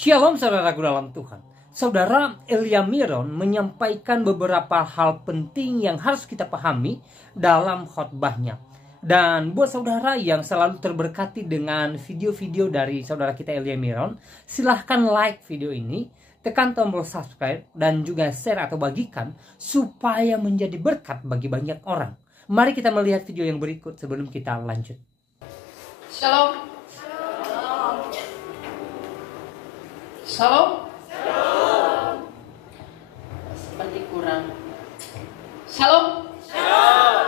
Shalom saudaraku dalam Tuhan. Saudara, Elia Miron menyampaikan beberapa hal penting yang harus kita pahami dalam khotbahnya. Dan buat saudara yang selalu terberkati dengan video-video dari saudara kita Elia Miron, silahkan like video ini, tekan tombol subscribe, dan juga share atau bagikan supaya menjadi berkat bagi banyak orang. Mari kita melihat video yang berikut sebelum kita lanjut. Shalom. Shalom. Shalom. Seperti kurang. Shalom. Shalom.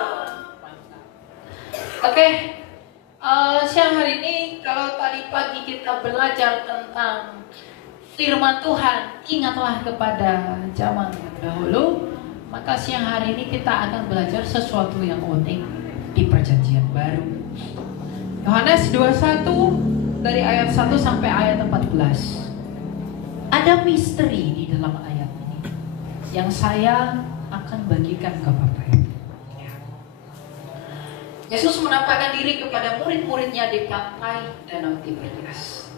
Oke. Siang hari ini kalau tadi pagi kita belajar tentang firman Tuhan, ingatlah kepada zaman yang dahulu, maka siang hari ini kita akan belajar sesuatu yang unik di Perjanjian Baru. Yohanes 21 dari ayat 1 sampai ayat 14. Ada misteri di dalam ayat ini yang saya akan bagikan ke Bapak Ibu. Yesus menampakkan diri kepada murid-muridnya di pantai Danau Tiberias.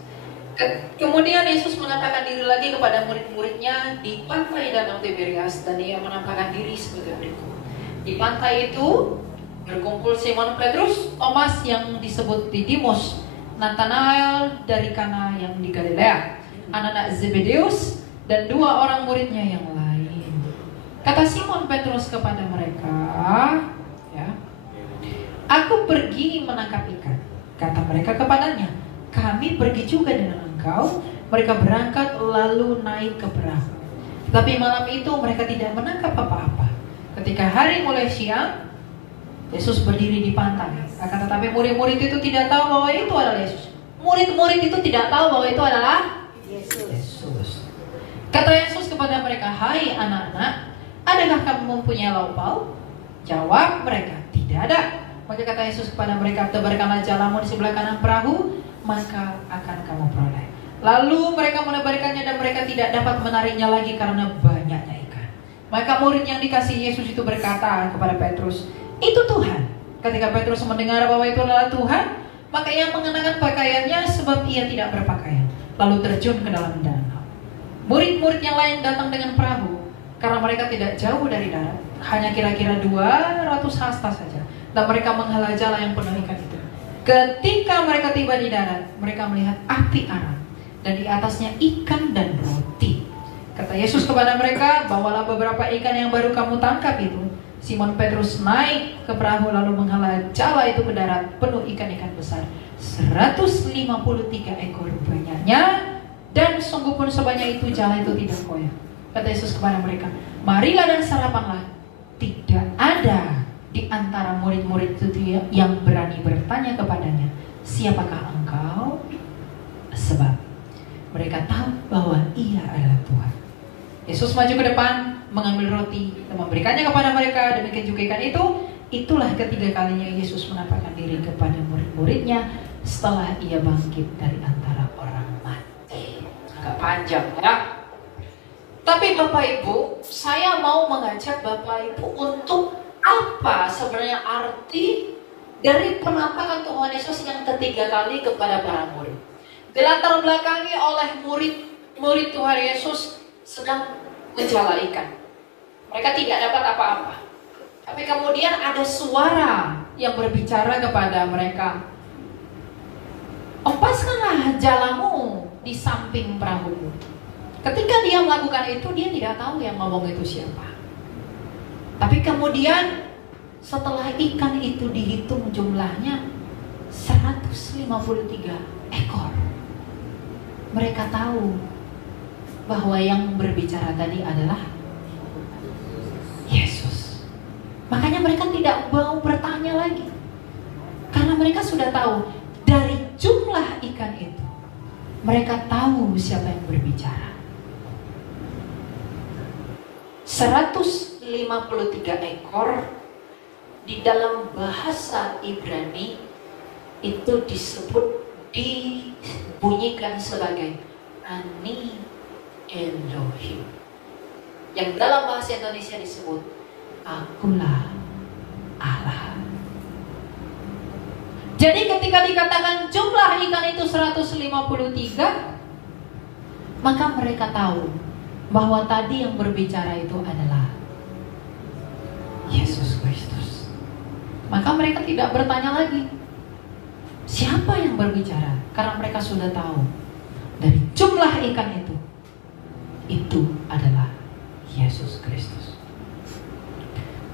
Kemudian Yesus menampakkan diri lagi kepada murid-muridnya di pantai Danau Tiberias, dan dia menampakkan diri sebagai berikut. Di pantai itu berkumpul Simon Petrus, Thomas yang disebut Didimus, Nathanael dari Kana yang di Galilea, anak-anak Zebedeus, dan dua orang muridnya yang lain. Kata Simon Petrus kepada mereka, "Aku pergi menangkap ikan." Kata mereka kepadanya, "Kami pergi juga dengan engkau." Mereka berangkat lalu naik ke perahu. Tapi malam itu mereka tidak menangkap apa-apa. Ketika hari mulai siang, Yesus berdiri di pantai. Akan tetapi murid-murid itu tidak tahu bahwa itu adalah Yesus. Murid-murid itu tidak tahu bahwa itu adalah Yesus. Kata Yesus kepada mereka, "Hai anak-anak, adakah kamu mempunyai lauk pauk?" Jawab mereka, "Tidak ada." Maka kata Yesus kepada mereka, "Tebarkanlah jalamu di sebelah kanan perahu, maka akan kamu peroleh." Lalu mereka menebarkannya dan mereka tidak dapat menariknya lagi karena banyaknya ikan. Maka murid yang dikasihi Yesus itu berkata kepada Petrus, "Itu Tuhan." Ketika Petrus mendengar bahwa itu adalah Tuhan, maka ia mengenakan pakaiannya sebab ia tidak berpakaian, lalu terjun ke dalam danau. Murid-murid yang lain datang dengan perahu, karena mereka tidak jauh dari darat, hanya kira-kira 200 hasta saja, dan mereka menghala jala yang penuh ikan itu. Ketika mereka tiba di darat, mereka melihat api arang, dan di atasnya ikan dan roti. Kata Yesus kepada mereka, "Bawalah beberapa ikan yang baru kamu tangkap itu." Simon Petrus naik ke perahu lalu menghala jala itu ke darat, penuh ikan-ikan besar, 153 ekor banyaknya, dan sungguh pun sebanyak itu jala itu tidak koyak. Kata Yesus kepada mereka, "Marilah dan sarapanlah." Tidak ada di antara murid-murid itu yang berani bertanya kepadanya, "Siapakah engkau?" Sebab mereka tahu bahwa ia adalah Tuhan. Yesus maju ke depan, mengambil roti dan memberikannya kepada mereka. Demikian juga ikan itu. Itulah ketiga kalinya Yesus menampakkan diri kepada murid-muridnya setelah ia bangkit dari antara orang mati. Agak panjang ya. Tapi Bapak Ibu, saya mau mengajak Bapak Ibu untuk apa sebenarnya arti dari penampakan Tuhan Yesus yang ketiga kali kepada para murid. Dilatar belakangi oleh murid Tuhan Yesus sedang menjala ikan. Mereka tidak dapat apa-apa. Tapi kemudian ada suara yang berbicara kepada mereka, "Empaskanlah jalamu di samping perahu." Ketika dia melakukan itu, dia tidak tahu yang ngomong itu siapa. Tapi kemudian setelah ikan itu dihitung jumlahnya 153 ekor. Mereka tahu bahwa yang berbicara tadi adalah Yesus. Makanya mereka tidak mau bertanya lagi, karena mereka sudah tahu dari jumlah ikan itu. Mereka tahu siapa yang berbicara. 153 ekor di dalam bahasa Ibrani itu dibunyikan sebagai Ani Elohim, yang dalam bahasa Indonesia disebut Akulah Allah. Jadi ketika dikatakan jumlah ikan itu 153, maka mereka tahu bahwa tadi yang berbicara itu adalah Yesus Kristus. Maka mereka tidak bertanya lagi siapa yang berbicara, karena mereka sudah tahu dari jumlah ikan itu adalah Yesus Kristus.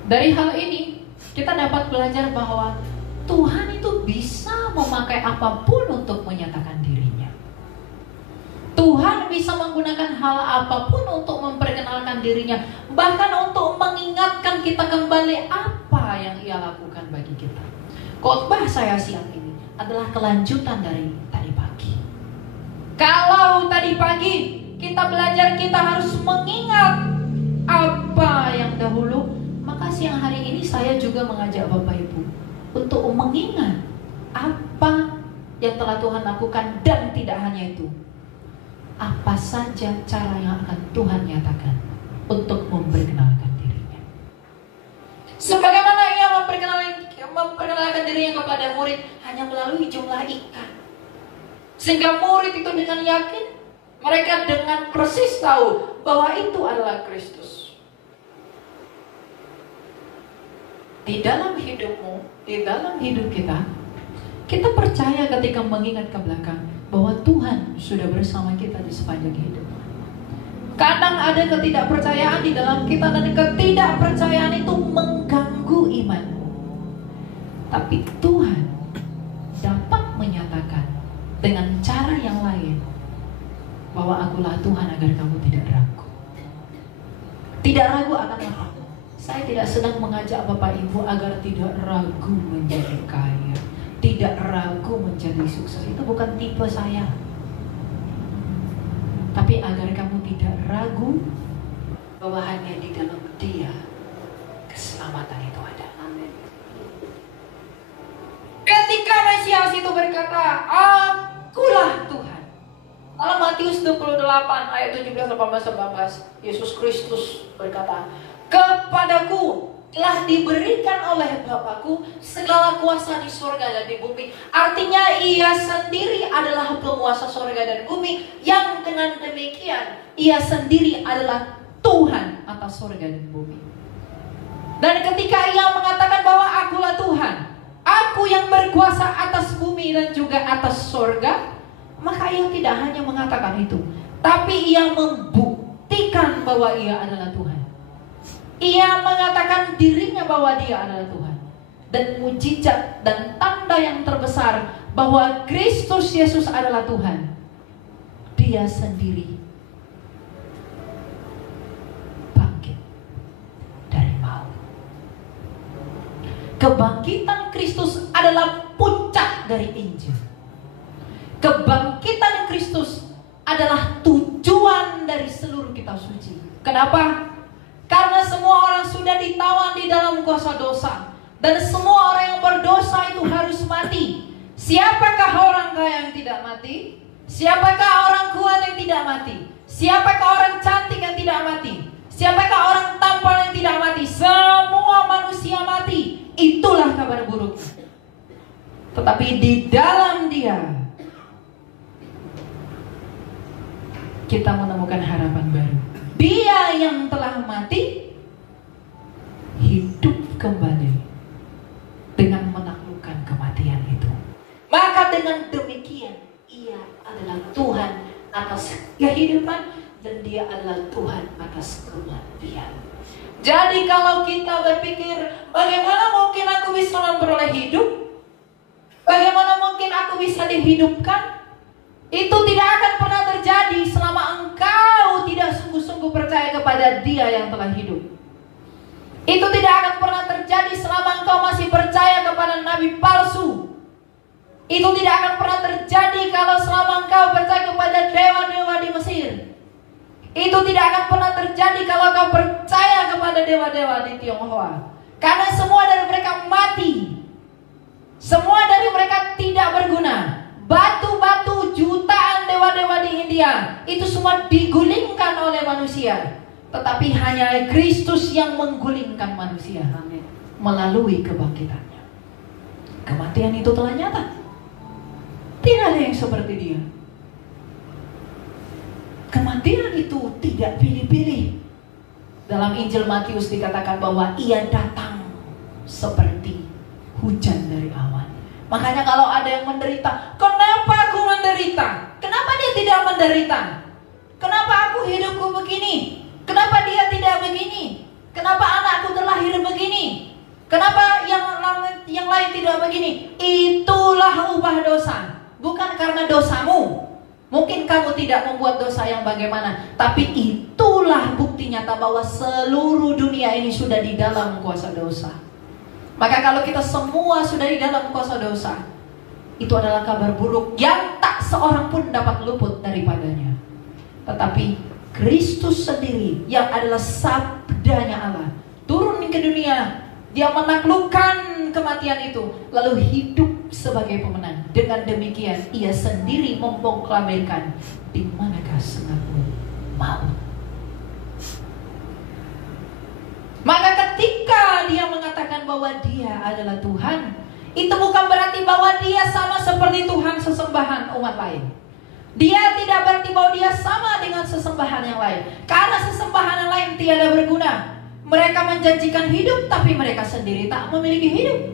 Dari hal ini kita dapat belajar bahwa Tuhan itu bisa memakai apapun untuk menyatakan dirinya. Tuhan bisa menggunakan hal apapun untuk memperkenalkan dirinya, bahkan untuk mengingatkan kita kembali apa yang Ia lakukan bagi kita. Khotbah saya siang ini adalah kelanjutan dari tadi pagi. Kalau tadi pagi kita belajar kita harus mengingat apa yang dahulu, maka siang hari ini saya juga mengajak Bapak Ibu untuk mengingat apa yang telah Tuhan lakukan, dan tidak hanya itu, apa saja cara yang akan Tuhan nyatakan untuk memperkenalkan dirinya. Sebagaimana Ia memperkenalkan dirinya kepada murid hanya melalui jumlah ikan, sehingga murid itu dengan yakin, mereka dengan persis tahu bahwa itu adalah Kristus. Di dalam hidupmu, di dalam hidup kita, kita percaya ketika mengingat ke belakang bahwa Tuhan sudah bersama kita di sepanjang hidup. Kadang ada ketidakpercayaan di dalam kita, dan ketidakpercayaan itu mengganggu imanmu. Tapi Tuhan dapat menyatakan dengan cara yang lain bahwa akulah Tuhan, agar kamu tidak ragu. Tidak ragu akan apa? Saya tidak sedang mengajak Bapak Ibu agar tidak ragu menjadi kaya, tidak ragu menjadi sukses. Itu bukan tipe saya. Tapi agar kamu tidak ragu bahwa hanya di dalam Dia keselamatan itu ada. Amin. Ketika Mesias itu berkata, akulah Tuhan. Dalam Matius 28 ayat 17, 18, 19, Yesus Kristus berkata, kepadaku telah diberikan oleh Bapakku segala kuasa di surga dan di bumi. Artinya Ia sendiri adalah penguasa surga dan bumi, yang dengan demikian Ia sendiri adalah Tuhan atas surga dan bumi. Dan ketika Ia mengatakan bahwa akulah Tuhan, aku yang berkuasa atas bumi dan juga atas surga, maka Ia tidak hanya mengatakan itu, tapi Ia membuktikan bahwa Ia adalah Tuhan. Ia mengatakan dirinya bahwa Dia adalah Tuhan. Dan mujizat dan tanda yang terbesar bahwa Kristus Yesus adalah Tuhan, Dia sendiri bangkit dari maut. Kebangkitan Kristus adalah puncak dari Injil. Kebangkitan Kristus adalah tujuan dari seluruh kitab suci. Kenapa? Karena semua orang sudah ditawan di dalam kuasa dosa, dan semua orang yang berdosa itu harus mati. Siapakah orang kaya yang tidak mati? Siapakah orang kuat yang tidak mati? Siapakah orang cantik yang tidak mati? Siapakah orang tampan yang tidak mati? Semua manusia mati. Itulah kabar buruk. Tetapi di dalam Dia kita menemukan harapan baru. Dia yang telah mati hidup kembali dengan menaklukkan kematian itu. Maka dengan demikian Ia adalah Tuhan atas kehidupan, dan Dia adalah Tuhan atas kematian. Jadi kalau kita berpikir, bagaimana mungkin aku bisa memperoleh hidup? Bagaimana mungkin aku bisa dihidupkan? Itu tidak akan pernah terjadi selama engkau tidak sungguh-sungguh percaya kepada Dia yang telah hidup. Itu tidak akan pernah terjadi selama engkau masih percaya kepada nabi palsu. Itu tidak akan pernah terjadi kalau selama engkau percaya kepada dewa-dewa di Mesir. Itu tidak akan pernah terjadi kalau engkau percaya kepada dewa-dewa di Tionghoa. Karena semua dari mereka mati. Semua dari mereka tidak berguna. Batu-batu jutaan dewa-dewa di India itu semua digulingkan oleh manusia, tetapi hanya Kristus yang menggulingkan manusia. Amin. Melalui kebangkitannya. Kematian itu telah nyata. Tidak ada yang seperti Dia. Kematian itu tidak pilih-pilih. Dalam Injil Matius dikatakan bahwa ia datang seperti hujan dari awan. Makanya kalau ada yang menderita, kenapa aku menderita? Kenapa dia tidak menderita? Kenapa aku hidupku begini? Kenapa dia tidak begini? Kenapa anakku terlahir begini? Kenapa yang lain tidak begini? Itulah upah dosa. Bukan karena dosamu. Mungkin kamu tidak membuat dosa yang bagaimana, tapi itulah bukti nyata bahwa seluruh dunia ini sudah di dalam kuasa dosa. Maka kalau kita semua sudah di dalam kuasa dosa, itu adalah kabar buruk yang tak seorang pun dapat luput daripadanya. Tetapi Kristus sendiri yang adalah sabdanya Allah turun ke dunia. Dia menaklukkan kematian itu, lalu hidup sebagai pemenang. Dengan demikian ia sendiri memproklamirkan, di manakah sengatmu maut. Maka ketika dia mengatakan bahwa dia adalah Tuhan, itu bukan berarti bahwa dia sama seperti Tuhan sesembahan umat lain. Dia tidak berarti bahwa dia sama dengan sesembahan yang lain, karena sesembahan yang lain tiada berguna. Mereka menjanjikan hidup, tapi mereka sendiri tak memiliki hidup.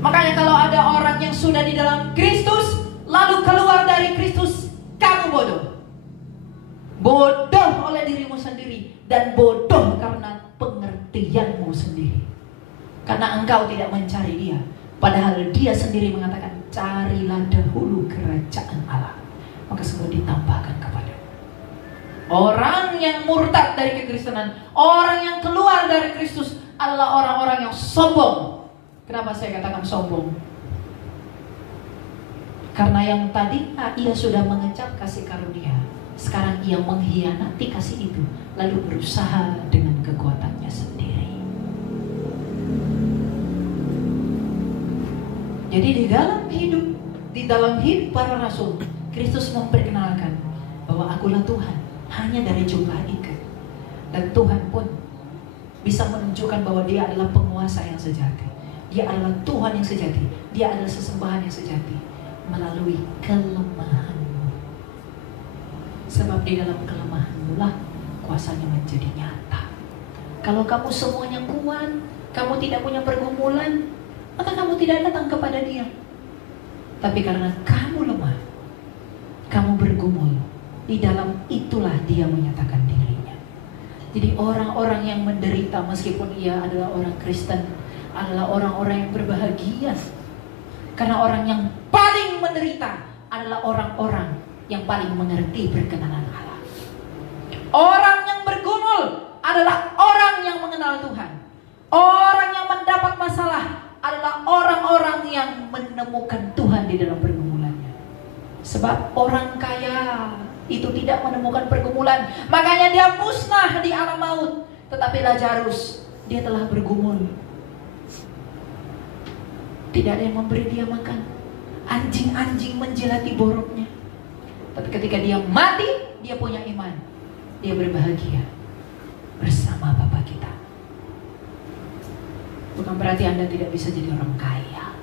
Makanya kalau ada orang yang sudah di dalam Kristus, lalu keluar dari Kristus, kamu bodoh. Bodoh oleh dirimu sendiri, dan bodoh karena pengertianmu sendiri. Karena engkau tidak mencari dia, padahal dia sendiri mengatakan, carilah dahulu kerajaan Allah, maka semua ditambahkan kepada. Orang yang murtad dari kekristenan, orang yang keluar dari Kristus adalah orang-orang yang sombong. Kenapa saya katakan sombong? Karena yang tadi ia sudah mengecap kasih karunia, sekarang ia mengkhianati kasih itu, lalu berusaha dengan kekuatannya sendiri. Jadi di dalam hidup para rasul, Kristus memperkenalkan bahwa akulah Tuhan. Hanya dari jumlah ikat. Dan Tuhan pun bisa menunjukkan bahwa dia adalah penguasa yang sejati. Dia adalah Tuhan yang sejati. Dia adalah sesembahan yang sejati melalui kelemahanmu. Sebab di dalam kelemahanmu lah kuasanya menjadi nyata. Kalau kamu semuanya kuat, kamu tidak punya pergumulan, maka kamu tidak datang kepada dia. Tapi karena kamu lemah, kamu bergumul, di dalam itulah dia menyatakan dirinya. Jadi orang-orang yang menderita meskipun ia adalah orang Kristen adalah orang-orang yang berbahagia. Karena orang yang paling menderita adalah orang-orang yang paling mengerti perkenanan Allah. Orang yang bergumul adalah orang yang mengenal Tuhan. Orang yang mendapat masalah adalah orang-orang yang menemukan Tuhan di dalam pergumulannya. Sebab orang kaya itu tidak menemukan pergumulan, makanya dia musnah di alam maut. Tetapi Lazarus, dia telah bergumul. Tidak ada yang memberi dia makan. Anjing-anjing menjilati boroknya. Tapi ketika dia mati, dia punya iman. Dia berbahagia bersama Bapa kita. Bukan berarti Anda tidak bisa jadi orang kaya.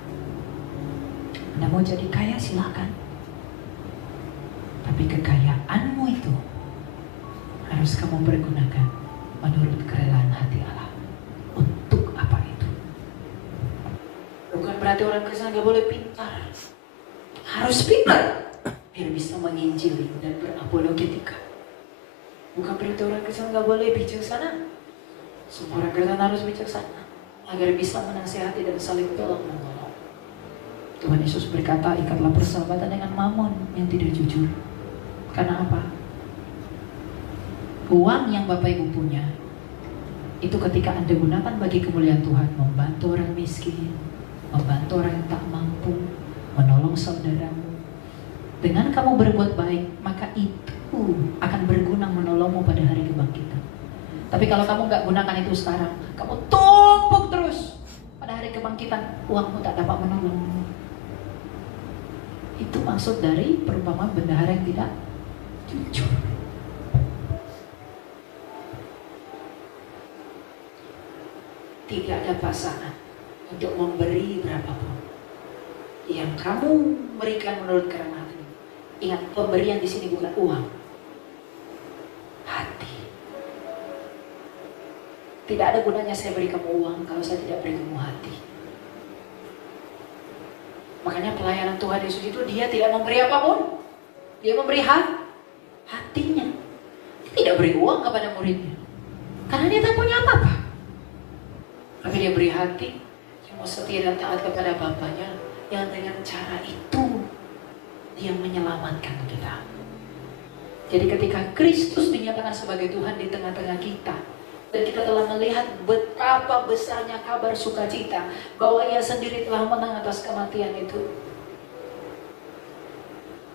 Anda mau jadi kaya silakan. Tapi kekayaanmu itu harus kamu pergunakan menurut kerelaan hati Allah. Untuk apa itu? Bukan berarti orang Kristen gak boleh pintar. Harus pintar biar bisa menginjili dan berapologetika. Bukan berarti orang Kristen gak boleh bijaksana. Semua orang Kristen harus bijaksana agar bisa menasihati dan saling tolong menolong. Tuhan Yesus berkata, ikatlah persahabatan dengan Mamon yang tidak jujur. Karena apa? Uang yang Bapak Ibu punya itu ketika Anda gunakan bagi kemuliaan Tuhan, membantu orang miskin, membantu orang yang tak mampu, menolong saudaramu. Dengan kamu berbuat baik, maka itu akan berguna menolongmu pada hari kebangkitan. Tapi kalau kamu gak gunakan itu sekarang, kamu tumpuk terus, pada hari kebangkitan uangmu tak dapat menolongmu. Itu maksud dari perumpamaan bendahara yang tidak jujur. Tidak ada pasangan untuk memberi berapapun. Yang kamu berikan menurut kerelaan hati Ingat, pemberian di sini bukan uang, hati. Tidak ada gunanya saya beri kamu uang kalau saya tidak beri kamu hati. Makanya pelayanan Tuhan Yesus itu dia tidak memberi apapun. Dia memberi hatinya. Dia tidak beri uang kepada muridnya, karena dia tak punya apa-apa. Tapi dia beri hati yang mau setia dan taat kepada Bapaknya, yang dengan cara itu dia menyelamatkan kita. Jadi ketika Kristus dinyatakan sebagai Tuhan di tengah-tengah kita, dan kita telah melihat betapa besarnya kabar sukacita bahwa Ia sendiri telah menang atas kematian itu,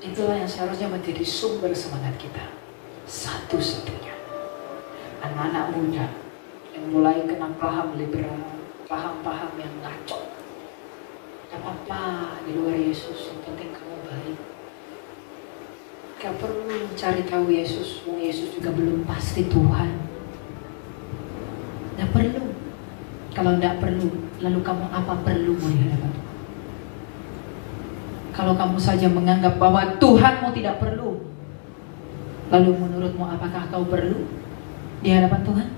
itulah yang seharusnya menjadi sumber semangat kita. Satu-satunya anak-anak muda yang mulai kena paham liberal, paham-paham yang ngaco. Gak apa-apa di luar Yesus, yang penting kamu baik. Gak perlu cari tahu Yesus, Yesus juga belum pasti Tuhan. Gak perlu. Kalau gak perlu, lalu kamu apa perlu di hadapan Tuhan? Kalau kamu saja menganggap bahwa Tuhanmu tidak perlu, lalu menurutmu apakah kau perlu di hadapan Tuhan?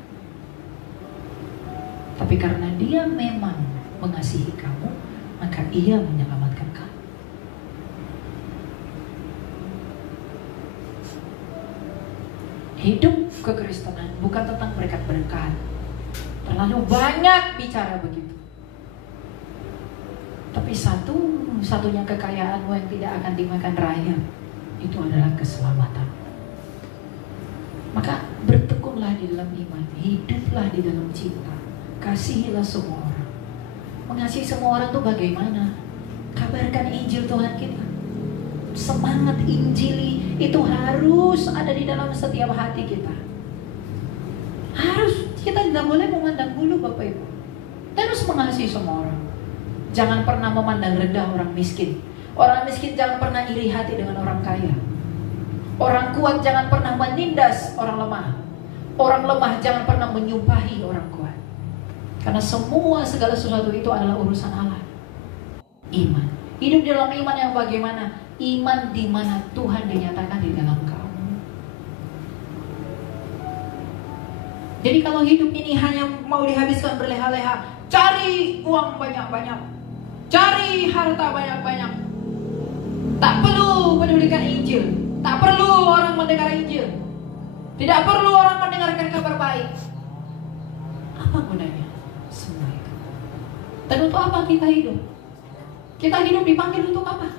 Tapi karena Dia memang mengasihi kamu, maka Ia menyelamatkan kamu. Hidup kekristenan bukan tentang berkat-berkat. Terlalu banyak bicara begitu. Tapi satu-satunya kekayaanmu yang tidak akan dimakan rayap, itu adalah keselamatan. Maka bertekunlah di dalam iman, hiduplah di dalam cinta, kasihilah semua orang. Mengasihi semua orang itu bagaimana? Kabarkan Injil Tuhan kita. Semangat Injili itu harus ada di dalam setiap hati kita. Harus, kita tidak boleh memandang bulu Bapak Ibu. Kita harus mengasihi semua orang. Jangan pernah memandang rendah orang miskin. Orang miskin jangan pernah iri hati dengan orang kaya. Orang kuat jangan pernah menindas orang lemah. Orang lemah jangan pernah menyumpahi orang kuat. Karena segala sesuatu itu adalah urusan Allah. Iman. Hidup dalam iman yang bagaimana? Iman di mana Tuhan dinyatakan di dalam kamu. Jadi kalau hidup ini hanya mau dihabiskan berleha-leha, cari uang banyak-banyak, cari harta banyak-banyak, tak perlu pedulikan Injil, tak perlu orang mendengar Injil, tidak perlu orang mendengarkan kabar baik. Apa gunanya semua itu? Dan untuk apa kita hidup? Kita hidup dipanggil untuk apa?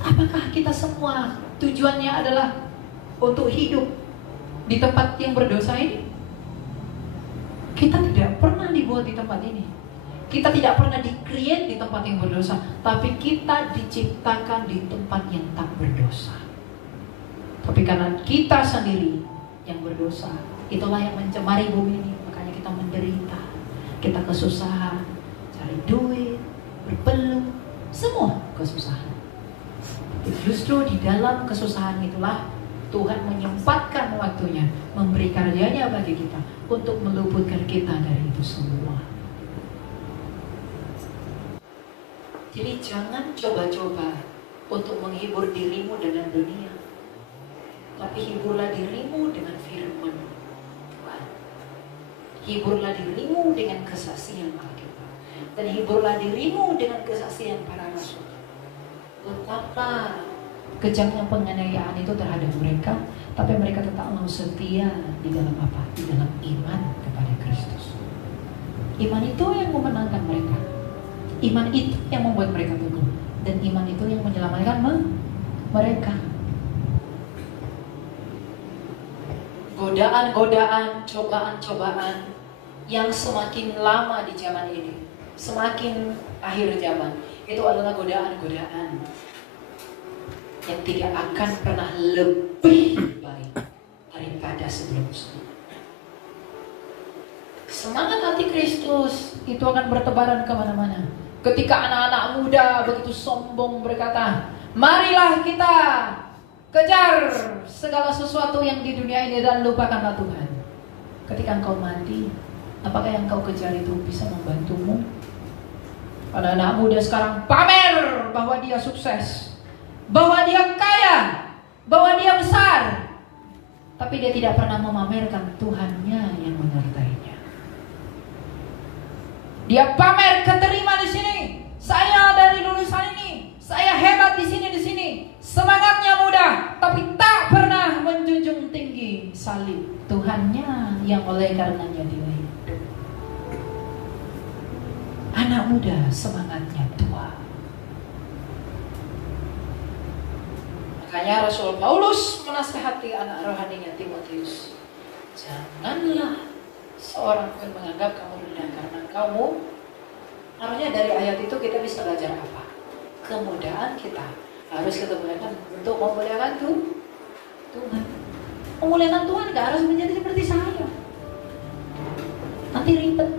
Apakah kita semua tujuannya adalah untuk hidup di tempat yang berdosa ini? Kita tidak pernah dibuat di tempat ini. Kita tidak pernah di-create di tempat yang berdosa, tapi kita diciptakan di tempat yang tak berdosa. Tapi karena kita sendiri yang berdosa, itulah yang mencemari bumi ini. Makanya kita menderita, kita kesusahan, cari duit, berpeluh, semua kesusahan. Justru di dalam kesusahan itulah Tuhan menyempatkan waktunya, memberi karyanya bagi kita untuk meluputkan kita dari itu semua. Jadi jangan coba-coba untuk menghibur dirimu dengan dunia, tapi hiburlah dirimu dengan firman Tuhan. Hiburlah dirimu dengan kesaksian Alkitab, dan hiburlah dirimu dengan kesaksian para rasul. Betapa kejamnya penganiayaan itu terhadap mereka, tapi mereka tetap mau setia di dalam apa? Di dalam iman kepada Kristus. Iman itu yang memenangkan mereka. Iman itu yang membuat mereka teguh, dan iman itu yang menyelamatkan mereka. Godaan-godaan, cobaan-cobaan yang semakin lama di zaman ini, semakin akhir zaman, itu adalah godaan-godaan yang tidak akan pernah lebih baik daripada sebelum-sebelumnya. Semangat antikristus itu akan bertebaran kemana-mana. Ketika anak-anak muda begitu sombong berkata, marilah kita kejar segala sesuatu yang di dunia ini dan lupakanlah Tuhan. Ketika engkau mati, apakah yang kau kejar itu bisa membantumu? Anak-anak muda sekarang pamer bahwa dia sukses, bahwa dia kaya, bahwa dia besar, tapi dia tidak pernah memamerkan Tuhannya yang menyertainya. Dia pamer keterima di sini, saya dari lulusan ini, saya hebat di sini, semangatnya muda, tapi tak pernah menjunjung tinggi salib Tuhannya yang oleh karenanya dia hidup. Anak muda semangatnya tua. Makanya Rasul Paulus menasihati anak rohaninya Timotius, janganlah seorang pun menganggap kamu rendah karena kamu. Harusnya dari ayat itu kita bisa belajar apa? Kemudahan kita harus kita gunakan untuk memuliakan Tuhan. Memuliakan Tuhan gak harus menjadi seperti saya. Nanti ribet.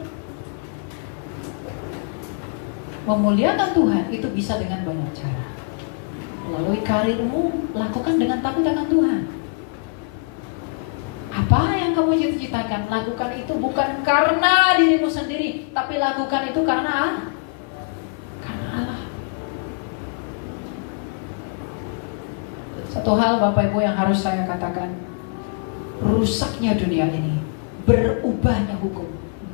Memuliakan Tuhan itu bisa dengan banyak cara. Melalui karirmu, lakukan dengan takut akan Tuhan. Apa yang kamu cita-citakan, lakukan itu bukan karena dirimu sendiri, tapi lakukan itu karena Allah. Karena Allah. Satu hal Bapak Ibu yang harus saya katakan, rusaknya dunia ini, berubahnya hukum,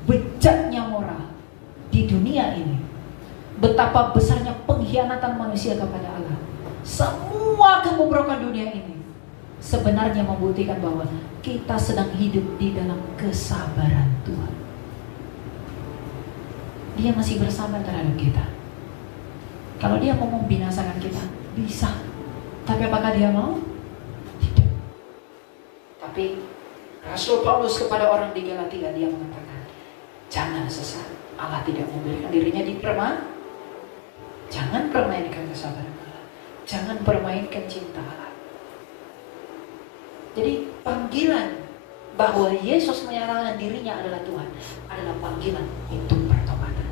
bejatnya moral di dunia ini, betapa besarnya pengkhianatan manusia kepada Allah. Semua kebobrokan dunia ini sebenarnya membuktikan bahwa kita sedang hidup di dalam kesabaran Tuhan. Dia masih bersabar terhadap kita. Kalau dia mau membinasakan kita, bisa. Tapi apakah dia mau? Tidak. Tapi Rasul Paulus kepada orang di Galatia, dia mengatakan, jangan sesat. Allah tidak memberikan dirinya dipermainkan. Jangan permainkan kesabaran Allah. Jangan permainkan cinta Allah. Jadi panggilan bahwa Yesus menyatakan dirinya adalah Tuhan adalah panggilan untuk pertobatan.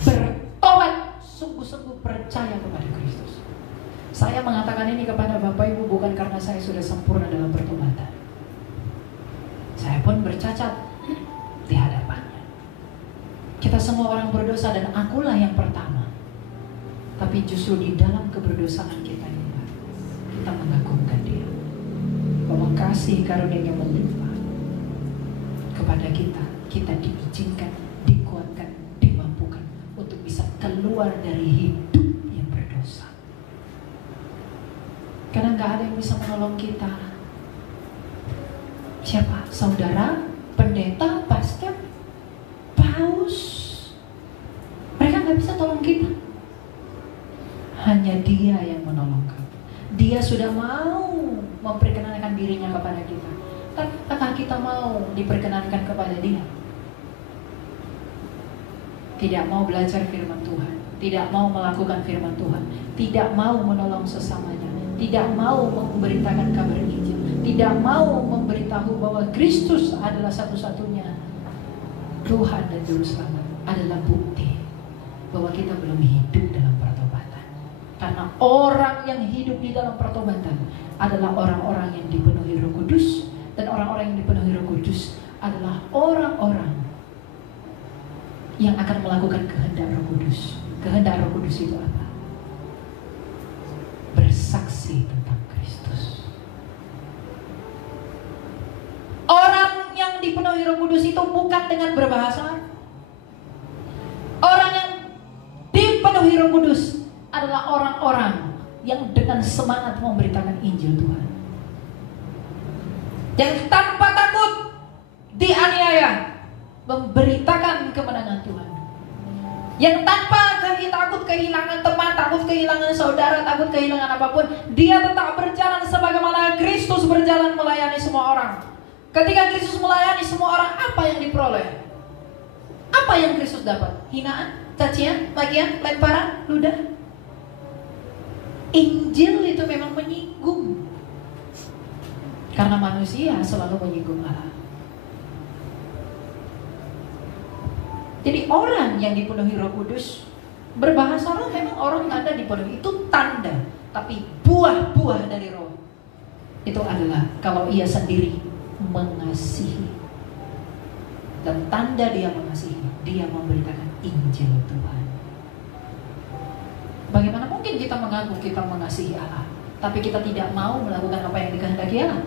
Bertobat, sungguh-sungguh percaya kepada Kristus. Saya mengatakan ini kepada Bapak Ibu bukan karena saya sudah sempurna dalam pertobatan. Saya pun bercacat di hadapannya. Kita semua orang berdosa dan akulah yang pertama. Tapi justru di dalam keberdosaan kita ini, kita mengagungkan Dia. Bahwa kasih karunia-Nya melimpah kepada kita. Kita diizinkan, dikuatkan, dimampukan untuk bisa keluar dari hidup yang berdosa. Karena gak ada yang bisa menolong kita. Siapa? Saudara, pendeta, pastor, paus. Mereka gak bisa tolong kita. Hanya Dia yang menolong kamu. Dia sudah mau memperkenalkan dirinya kepada kita. Tapi apakah kita mau diperkenalkan kepada Dia? Tidak mau belajar firman Tuhan, tidak mau melakukan firman Tuhan, tidak mau menolong sesamanya, tidak mau memberitakan kabar Injil, tidak mau memberitahu bahwa Kristus adalah satu-satunya Tuhan dan Juru Selamat, adalah bukti bahwa kita belum hidup dalam pertobatan. Karena orang yang hidup di dalam pertobatan adalah orang-orang yang dipenuhi Roh Kudus, dan orang-orang yang dipenuhi Roh Kudus adalah orang-orang yang akan melakukan kehendak Roh Kudus. Kehendak Roh Kudus itu apa? Bersaksi tentang Kristus. Orang yang dipenuhi Roh Kudus itu bukan dengan berbahasa. Orang yang dipenuhi Roh Kudus adalah orang-orang yang dengan semangat memberitakan Injil Tuhan. Yang tanpa takut dianiaya memberitakan kemenangan Tuhan. Yang tanpa takut kehilangan teman, takut kehilangan saudara, takut kehilangan apapun, dia tetap berjalan sebagaimana Kristus berjalan melayani semua orang. Ketika Kristus melayani semua orang, apa yang diperoleh? Apa yang Kristus dapat? Hinaan, cacian, makian, lemparan, ludah. Injil itu memang menyinggung, karena manusia selalu menyinggung Allah. Jadi orang yang dipenuhi Roh Kudus berbahasa roh, memang orang tanda dipenuhi, itu tanda. Tapi buah-buah dari roh itu adalah kalau ia sendiri mengasihi. Dan tanda dia mengasihi, dia memberitakan Injil Tuhan. Bagaimana mungkin kita mengaku kita mengasihi Allah, tapi kita tidak mau melakukan apa yang dikehendaki Allah?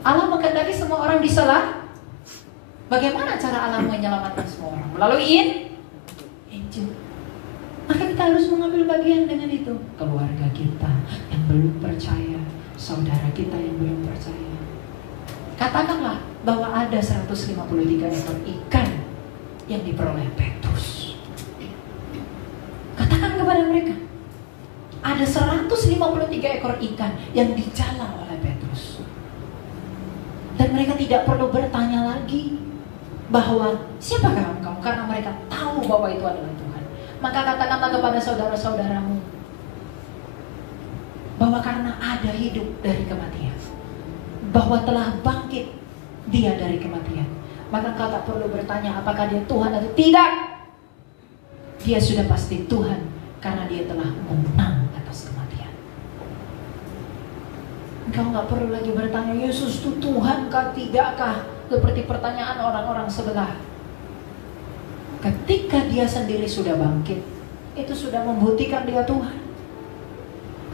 Allah menghendaki semua orang diselah. Bagaimana cara Allah menyelamatkan semua orang? Melalui Injil. Maka kita harus mengambil bagian dengan itu. Keluarga kita yang belum percaya, saudara kita yang belum percaya. Katakanlah bahwa ada 153 ekor ikan yang diperoleh Petrus. Katakan kepada mereka, ada 153 ekor ikan yang dijala oleh Petrus. Dan mereka tidak perlu bertanya lagi bahwa siapakah engkau, karena mereka tahu bahwa itu adalah Tuhan. Maka katakanlah kepada saudara-saudaramu bahwa karena ada hidup dari kematian, bahwa telah bangkit dia dari kematian, maka kau tak perlu bertanya apakah dia Tuhan atau tidak. Dia sudah pasti Tuhan karena dia telah menang atas kematian. Engkau gak perlu lagi bertanya, Yesus itu Tuhan kah tidakkah, seperti pertanyaan orang-orang sebelah. Ketika dia sendiri sudah bangkit, itu sudah membuktikan dia Tuhan.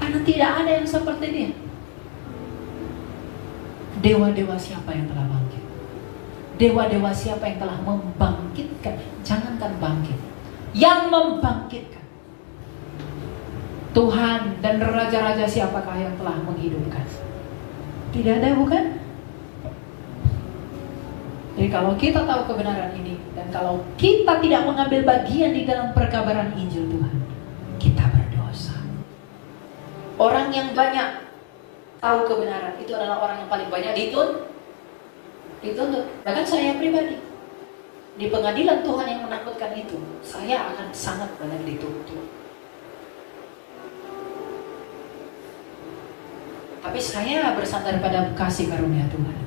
Karena tidak ada yang seperti dia. Dewa-dewa siapa yang telah bangkit? Dewa-dewa siapa yang telah membangkitkan? Jangankan bangkit, yang membangkitkan. Tuhan dan raja-raja siapakah yang telah menghidupkan? Tidak ada, bukan? Jadi kalau kita tahu kebenaran ini, dan kalau kita tidak mengambil bagian di dalam perkabaran Injil Tuhan, kita berdosa. Orang yang banyak tahu kebenaran itu adalah orang yang paling banyak dituntut. Bahkan saya pribadi, di pengadilan Tuhan yang menakutkan itu, saya akan sangat banyak dituntut. Tapi saya bersandar pada kasih karunia Tuhan.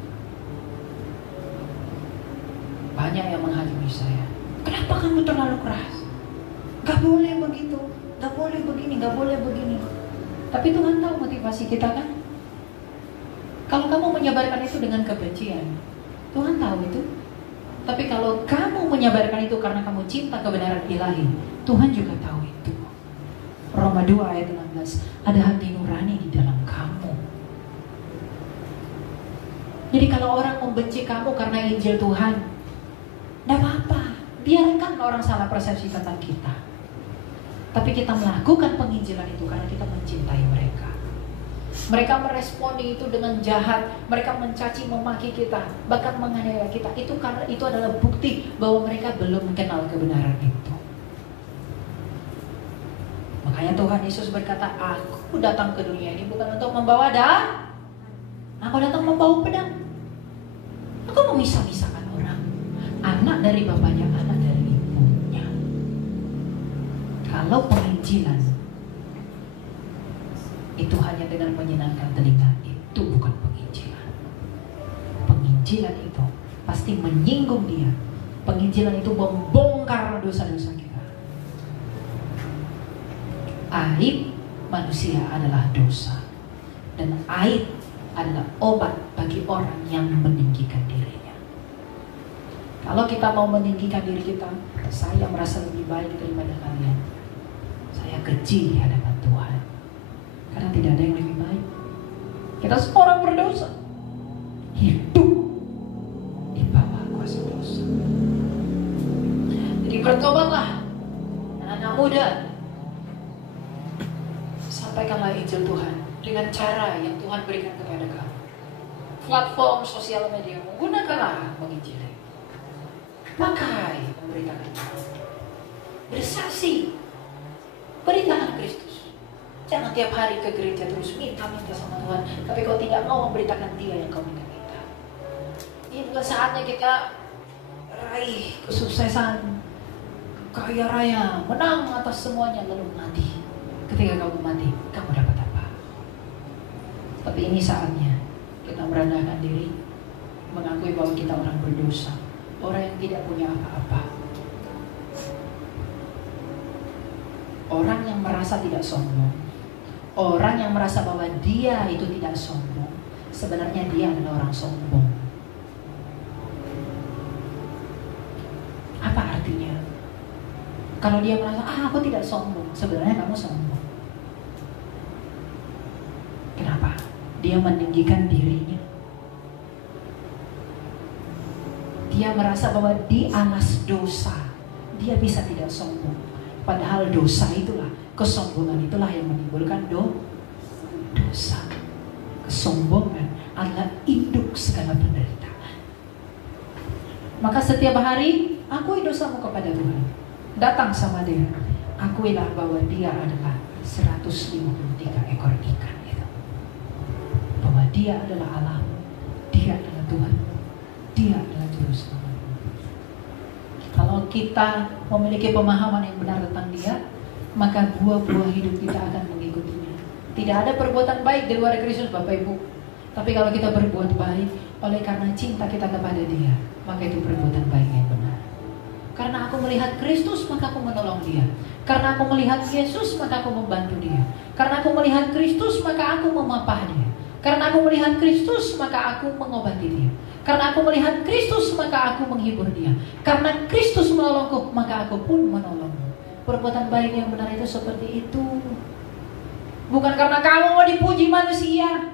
Banyak yang menghakimi saya. Kenapa kamu terlalu keras? Gak boleh begitu, gak boleh begini, gak boleh begini. Tapi Tuhan tahu motivasi kita kan? Kalau kamu menyebarkan itu dengan kebencian, Tuhan tahu itu. Tapi kalau kamu menyebarkan itu karena kamu cinta kebenaran ilahi, Tuhan juga tahu itu. Roma 2 ayat 16, ada hati nurani di dalam kamu. Jadi kalau orang membenci kamu karena Injil Tuhan, tidak apa-apa, biarkan orang salah persepsi tentang kita. Tapi kita melakukan penginjilan itu karena kita mencintai mereka. Mereka meresponi itu dengan jahat, mereka mencaci memaki kita, bahkan menganiaya kita. Itu karena itu adalah bukti bahwa mereka belum mengenal kebenaran itu. Makanya Tuhan Yesus berkata, aku datang ke dunia ini bukan untuk membawa aku datang membawa pedang. Aku memisah-misahkan orang, anak dari bapaknya, anak dari ibunya. Kalau penginjilan itu hanya dengan menyenangkan telinga, itu bukan penginjilan. Penginjilan itu pasti menyinggung dia. Penginjilan itu membongkar dosa-dosa kita. Aib manusia adalah dosa, dan aib adalah obat bagi orang yang meninggikan dirinya. Kalau kita mau meninggikan diri kita, saya merasa lebih baik daripada kalian, saya keji di hadapan Tuhan, karena tidak ada yang lebih baik. Kita semua orang berdosa, hidup di bawah kuasa dosa. Jadi bertobatlah, anak muda, sampaikanlah Injil Tuhan dengan cara yang Tuhan berikan kepada kamu. Platform sosial media, gunakanlah menginjili. Pakai memberitakan Tuhan. Bersaksi, beritakan Kristus. Jangan tiap hari ke gereja terus minta sama Tuhan, tapi kau tidak mau memberitakan Dia yang kau minta. Ini bukan saatnya kita raih kesuksesan, kaya raya, menang atas semuanya lalu mati. Ketika kamu mati, kamu dapat apa? Tapi ini saatnya kita merendahkan diri, mengakui bahwa kita orang berdosa, orang yang tidak punya apa-apa, orang yang merasa tidak sombong, orang yang merasa bahwa dia itu tidak sombong, sebenarnya dia adalah orang sombong. Apa artinya? Kalau dia merasa, aku tidak sombong, sebenarnya kamu sombong. Kenapa? Dia meninggikan dirinya. Dia merasa bahwa di alas dosa dia bisa tidak sombong. Padahal dosa itulah, kesombongan itulah yang menimbulkan dosa. Kesombongan adalah induk segala penderitaan. Maka setiap hari akui dosamu kepada Tuhan. Datang sama dia. Akuilah bahwa dia adalah 153 ekor ikan itu. Bahwa dia adalah Allah, dia adalah Tuhan, dia adalah Juru Selamat. Kalau kita memiliki pemahaman yang benar tentang dia, maka buah-buah hidup kita akan mengikutinya. Tidak ada perbuatan baik di luar Kristus, Bapak Ibu. Tapi kalau kita berbuat baik oleh karena cinta kita kepada dia, maka itu perbuatan baik yang benar. Karena aku melihat Kristus, maka aku menolong dia. Karena aku melihat Yesus, maka aku membantu dia. Karena aku melihat Kristus, maka aku memapah dia. Karena aku melihat Kristus, maka aku mengobati dia. Karena aku melihat Kristus, maka aku menghibur dia. Karena Kristus menolongku, maka aku pun menolongmu. Perbuatan baik yang benar itu seperti itu. Bukan karena kamu mau dipuji manusia,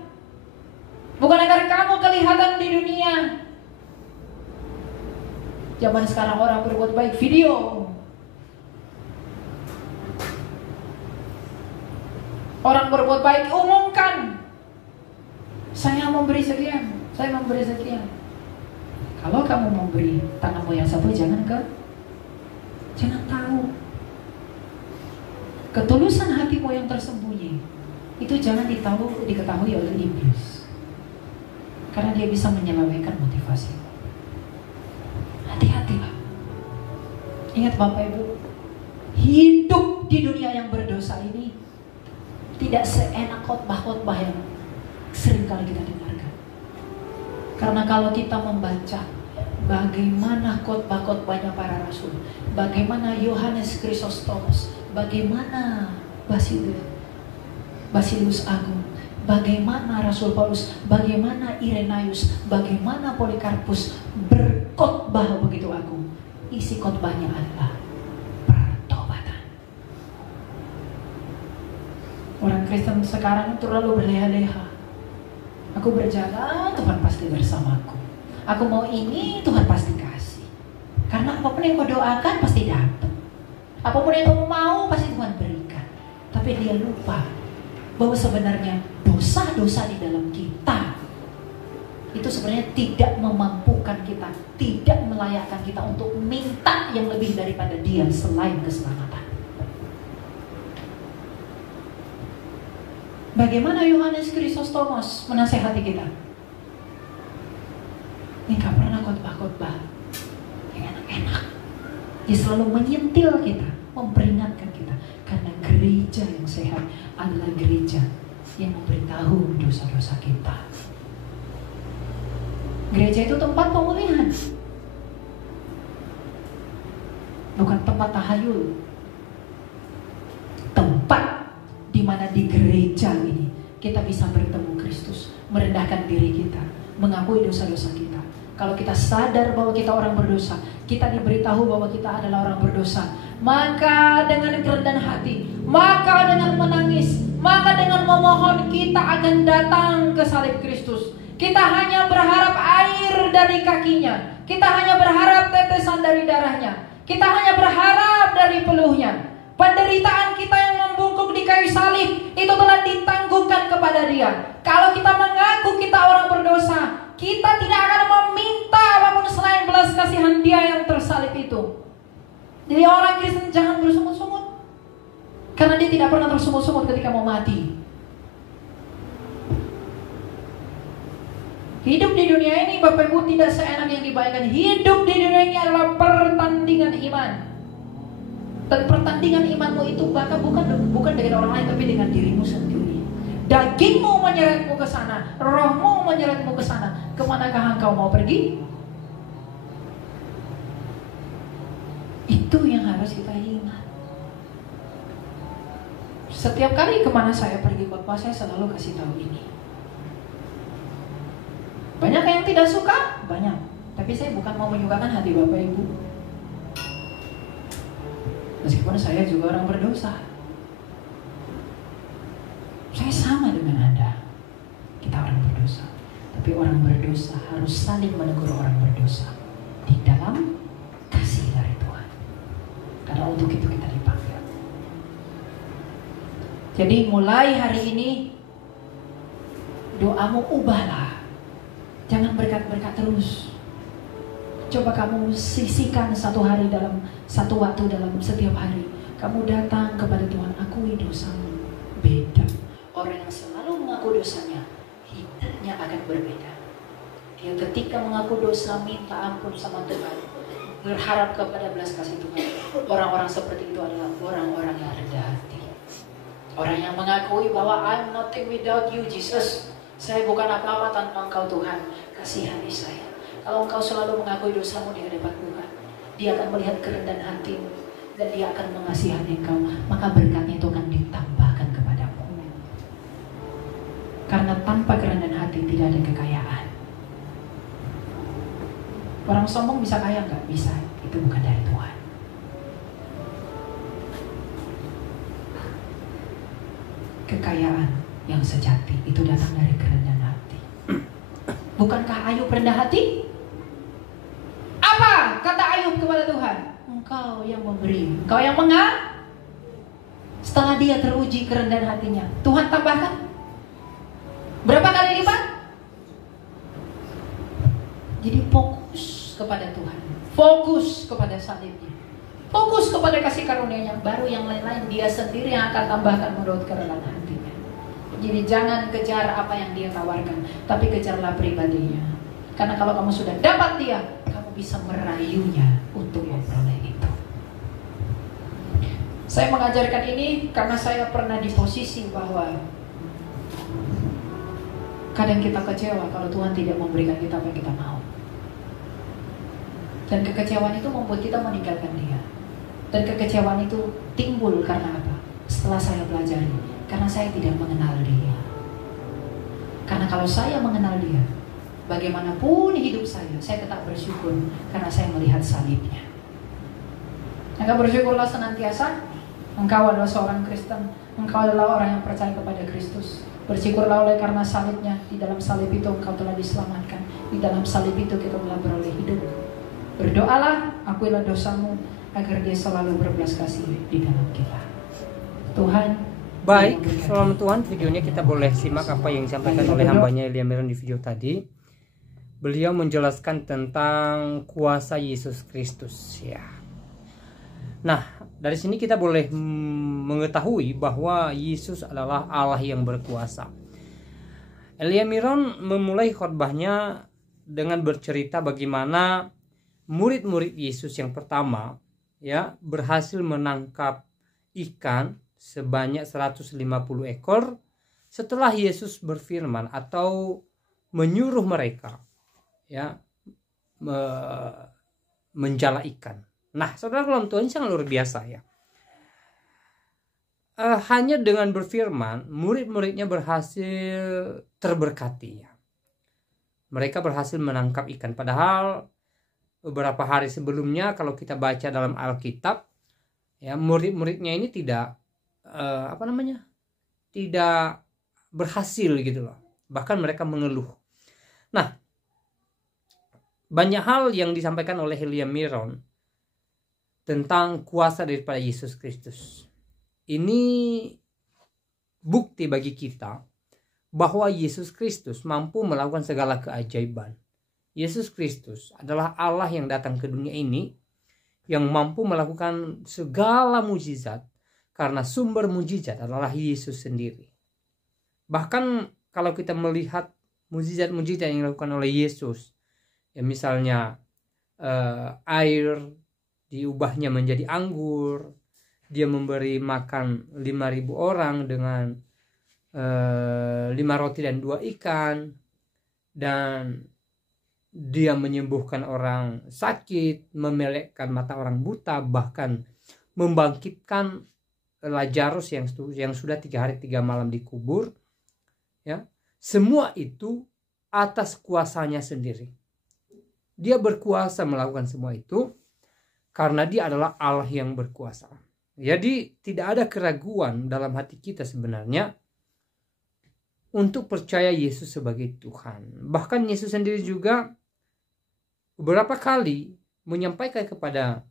bukan agar kamu kelihatan di dunia. Zaman sekarang orang berbuat baik video. Orang berbuat baik umumkan. Saya memberi sekian, saya memberi sekian. Kalau kamu memberi tanganmu yang satu, jangan tahu. Ketulusan hatimu yang tersembunyi itu jangan diketahui oleh iblis. Karena dia bisa menyelewengkan motivasi. Hati-hatilah. Ingat Bapak Ibu, hidup di dunia yang berdosa ini tidak seenak khotbah-khotbah yang sering kali kita dengarkan. Karena kalau kita membaca bagaimana khotbah-khotbahnya para rasul, bagaimana Yohanes Chrysostomus, bagaimana Basilius Agung, bagaimana Rasul Paulus, bagaimana Irenaeus, bagaimana Polikarpus berkhotbah begitu agung. Isi khotbahnya adalah pertobatan. Orang Kristen sekarang terlalu berleha-leha. Aku berjalan, Tuhan pasti bersamaku. Aku mau ini, Tuhan pasti kasih. Karena apapun yang kau doakan pasti dapat. Apapun yang kamu mau pasti Tuhan berikan. Tapi dia lupa bahwa sebenarnya dosa-dosa di dalam kita itu sebenarnya tidak memampukan kita, tidak melayakkan kita untuk minta yang lebih daripada dia selain keselamatan. Bagaimana Yohanes Chrysostomus menasehati kita? Ini gak pernah khotbah-khotbah yang enak-enak. Dia selalu menyentil kita, memperingatkan kita. Karena gereja yang sehat adalah gereja yang memberitahu dosa-dosa kita. Gereja itu tempat pemulihan, bukan tempat tahayul. Tempat di mana di gereja ini kita bisa bertemu Kristus, merendahkan diri kita, mengakui dosa-dosa kita. Kalau kita sadar bahwa kita orang berdosa, kita diberitahu bahwa kita adalah orang berdosa, maka dengan kerendahan hati, maka dengan menangis, maka dengan memohon kita akan datang ke salib Kristus. Kita hanya berharap air dari kakinya, kita hanya berharap tetesan dari darahnya, kita hanya berharap dari peluhnya. Penderitaan kita yang membungkuk di kayu salib itu telah ditanggungkan kepada dia. Kalau kita mengaku kita orang berdosa, kita tidak akan meminta apapun selain belas kasihan dia yang tersalib itu. Jadi orang Kristen jangan bersungut-sungut, karena dia tidak pernah tersungut-sungut ketika mau mati. Hidup di dunia ini, Bapak Ibu, tidak seenak yang dibayangkan. Hidup di dunia ini adalah pertandingan iman. Dan pertandingan imanmu itu bahkan bukan dengan orang lain, tapi dengan dirimu sendiri. Dagingmu menyeretmu ke sana, rohmu menyeretmu ke sana. Kemanakah engkau mau pergi? Itu yang harus kita ingat. Setiap kali kemana saya pergi khotbah, saya selalu kasih tahu ini. Banyak yang tidak suka, banyak. Tapi saya bukan mau menyukakan hati Bapak Ibu. Meskipun saya juga orang berdosa, saya sama dengan Anda. Tapi orang berdosa harus saling menegur orang berdosa di dalam kasih dari Tuhan. Karena untuk itu kita dipanggil. Jadi mulai hari ini doamu ubahlah. Jangan berkat-berkat terus. Coba kamu sisihkan satu hari dalam satu waktu dalam setiap hari. Kamu datang kepada Tuhan, akui dosamu. Beda. Orang yang selalu mengaku dosanya, hidupnya akan berbeda. Dia ketika mengaku dosa, minta ampun sama Tuhan, berharap kepada belas kasih Tuhan. Orang-orang seperti itu adalah orang-orang yang rendah hati. Orang yang mengakui bahwa I'm nothing without you Jesus. Saya bukan apa-apa tanpa Engkau Tuhan. Kasihani saya. Kalau engkau selalu mengakui dosamu di hadapan Tuhan, Dia akan melihat kerendahan hatimu dan Dia akan mengasihani engkau. Maka berkatnya itu akan ditambahkan kepadamu. Karena tanpa kerendahan hati tidak ada kekayaan. Orang sombong bisa kaya nggak? Bisa. Itu bukan dari Tuhan. Kekayaan yang sejati itu datang dari kerendahan hati. Bukankah Ayub rendah hati? Apa kata Ayub kepada Tuhan? Engkau yang memberi, Engkau yang Setelah dia teruji kerendahan hatinya, Tuhan tambahkan berapa kali lipat? Jadi fokus kepada Tuhan, fokus kepada salibnya, fokus kepada kasih karunia-Nya. Baru yang lain-lain Dia sendiri yang akan tambahkan menurut kerendahan hatinya. Jadi jangan kejar apa yang Dia tawarkan, tapi kejarlah pribadinya. Karena kalau kamu sudah dapat Dia, kamu bisa merayunya untuk memperoleh itu. Saya mengajarkan ini karena saya pernah di posisi bahwa kadang kita kecewa kalau Tuhan tidak memberikan kita apa yang kita mau. Dan kekecewaan itu membuat kita meninggalkan Dia. Dan kekecewaan itu timbul karena apa? Setelah saya pelajari, karena saya tidak mengenal Dia. Karena kalau saya mengenal Dia, bagaimanapun hidup saya tetap bersyukur karena saya melihat salibnya. Maka bersyukurlah senantiasa. Engkau adalah seorang Kristen. Engkau adalah orang yang percaya kepada Kristus. Bersyukurlah oleh karena salibnya. Di dalam salib itu engkau telah diselamatkan. Di dalam salib itu kita telah beroleh hidup. Berdoalah, akuilah dosamu agar Dia selalu berbelas kasih di dalam kita. Tuhan. Baik, selamat Tuhan, videonya kita boleh simak apa yang disampaikan oleh hambanya Elia Miron di video tadi. Beliau menjelaskan tentang kuasa Yesus Kristus, ya. Nah, dari sini kita boleh mengetahui bahwa Yesus adalah Allah yang berkuasa. Elia Miron memulai khotbahnya dengan bercerita bagaimana murid-murid Yesus yang pertama, ya, berhasil menangkap ikan sebanyak 150 ekor setelah Yesus berfirman atau menyuruh mereka, ya, menjala ikan. Nah, saudara dalam Tuhan sangat luar biasa, ya. Hanya dengan berfirman, murid-muridnya berhasil terberkati, ya. Mereka berhasil menangkap ikan. Padahal beberapa hari sebelumnya kalau kita baca dalam Alkitab, ya, murid-muridnya ini tidak tidak berhasil gitu loh. Bahkan mereka mengeluh. Nah, banyak hal yang disampaikan oleh Elia Miron tentang kuasa daripada Yesus Kristus. Ini bukti bagi kita bahwa Yesus Kristus mampu melakukan segala keajaiban. Yesus Kristus adalah Allah yang datang ke dunia ini yang mampu melakukan segala mujizat karena sumber mujizat adalah Yesus sendiri. Bahkan kalau kita melihat mujizat-mujizat yang dilakukan oleh Yesus, ya misalnya air diubahnya menjadi anggur, Dia memberi makan 5.000 orang dengan 5 roti dan 2 ikan, dan Dia menyembuhkan orang sakit, memelekkan mata orang buta, bahkan membangkitkan Lazarus yang sudah 3 hari 3 malam dikubur, ya. Semua itu atas kuasanya sendiri. Dia berkuasa melakukan semua itu karena Dia adalah Allah yang berkuasa. Jadi tidak ada keraguan dalam hati kita sebenarnya untuk percaya Yesus sebagai Tuhan. Bahkan Yesus sendiri juga beberapa kali menyampaikan kepada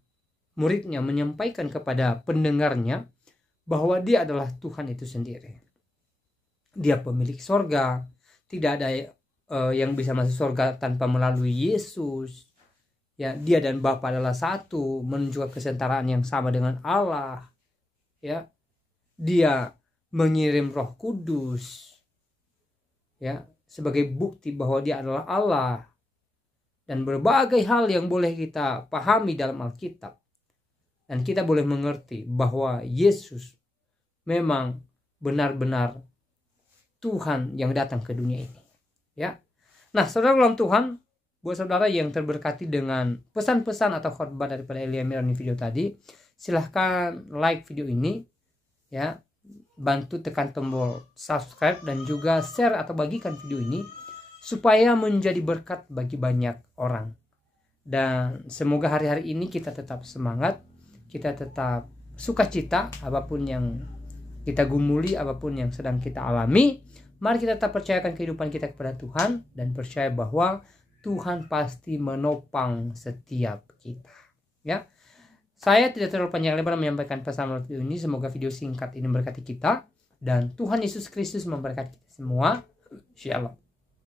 muridnya, menyampaikan kepada pendengarnya bahwa dia adalah Tuhan itu sendiri. Dia pemilik sorga. Tidak ada yang bisa masuk sorga tanpa melalui Yesus. Ya, dia dan Bapa adalah satu, menunjukkan kesetaraan yang sama dengan Allah. Ya, dia mengirim Roh Kudus, ya, sebagai bukti bahwa dia adalah Allah. Dan berbagai hal yang boleh kita pahami dalam Alkitab. Dan kita boleh mengerti bahwa Yesus memang benar-benar Tuhan yang datang ke dunia ini. Ya. Nah, saudara dalam Tuhan, buat saudara yang terberkati dengan pesan-pesan atau khotbah daripada Elia Miron di video tadi, silahkan like video ini, ya, bantu tekan tombol subscribe dan juga share atau bagikan video ini supaya menjadi berkat bagi banyak orang. Dan semoga hari-hari ini kita tetap semangat, kita tetap sukacita apapun yang kita gumuli, apapun yang sedang kita alami. Mari kita tetap percayakan kehidupan kita kepada Tuhan dan percaya bahwa Tuhan pasti menopang setiap kita. Ya, saya tidak terlalu panjang lebar menyampaikan pesan video ini. Semoga video singkat ini memberkati kita dan Tuhan Yesus Kristus memberkati kita semua. Shalom.